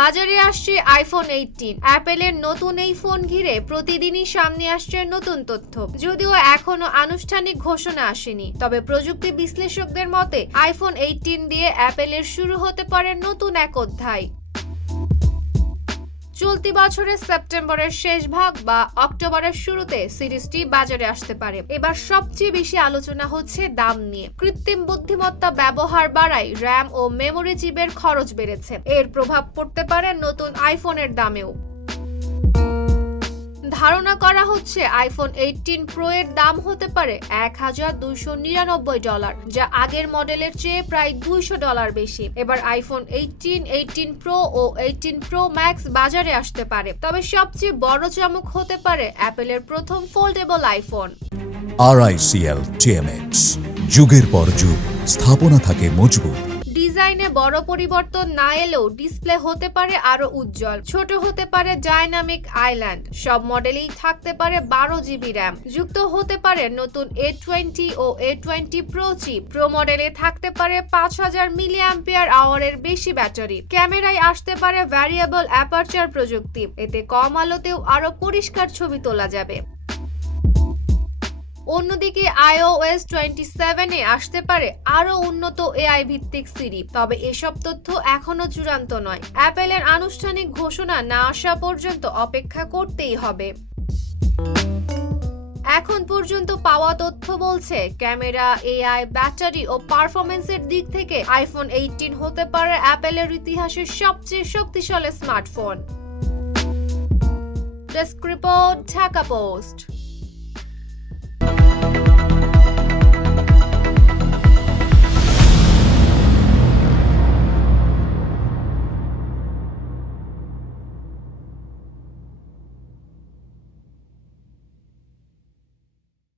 বাজারে আসছে আইফোন 18। অ্যাপেলের নতুন এই ফোন ঘিরে প্রতিদিনই সামনে আসছে নতুন তথ্য। যদিও এখনো আনুষ্ঠানিক ঘোষণা আসেনি, তবে প্রযুক্তি বিশ্লেষকদের মতে আইফোন 18 দিয়ে অ্যাপেলের শুরু হতে পারে নতুন এক অধ্যায়। চলতি বছরের সেপ্টেম্বরের শেষ ভাগ বা অক্টোবরের শুরুতে সিরিজটি বাজারে আসতে পারে। এবার সবচেয়ে বেশি আলোচনা হচ্ছে দাম নিয়ে। কৃত্রিম বুদ্ধিমত্তা ব্যবহার বাড়ায় র্যাম ও মেমোরি চিপের খরচ বেড়েছে। এর প্রভাব পড়তে পারে নতুন আইফোনের দামেও। ধারণা করা হচ্ছে আইফোন 18 প্রো এর দাম হতে পারে $1299, যা আগের মডেলের চেয়ে প্রায় $200 বেশি। এবার আইফোন 18, 18 প্রো ও 18 প্রো ম্যাক্স বাজারে আসতে পারে। তবে সবচেয়ে বড় চমক হতে পারে অ্যাপেলের প্রথম ফোল্ডেবল আইফোন। RICL TMX, যুগের পর যুগ স্থাপনা থাকে মজবুত। ডিজাইনে বড় পরিবর্তন না এলেও ডিসপ্লে হতে পারে আরো উজ্জ্বল। ছোট হতে পারে ডাইনামিক আইল্যান্ড। সব মডেলেই থাকতে পারে 12GB র্যাম। যুক্ত হতে পারে নতুন A20 ও A20 প্রো চিপ। প্রো মডেলে থাকতে পারে 5000 mAh এর বেশি ব্যাটারি। ক্যামেরায় আসতে পারে ভ্যারিয়েবল অ্যাপারচার প্রযুক্তি। এতে কম আলোতেও আরো পরিষ্কার ছবি তোলা যাবে। অন্যদিকে iOS 27 এ আসতে পারে আরো উন্নত এআই ভিত্তিক সিরি। তবে এসব তথ্য এখনো চূড়ান্ত নয়। অ্যাপেলের আনুষ্ঠানিক ঘোষণা না আসা পর্যন্ত অপেক্ষা করতেই হবে। এখন পর্যন্ত পাওয়া তথ্য বলছে ক্যামেরা, এআই, ব্যাটারি ও পারফরম্যান্সের দিক থেকে আইফোন 18 হতে পারে অ্যাপেলের ইতিহাসের সবচেয়ে শক্তিশালী smartphone. Desk report, Dhaka post.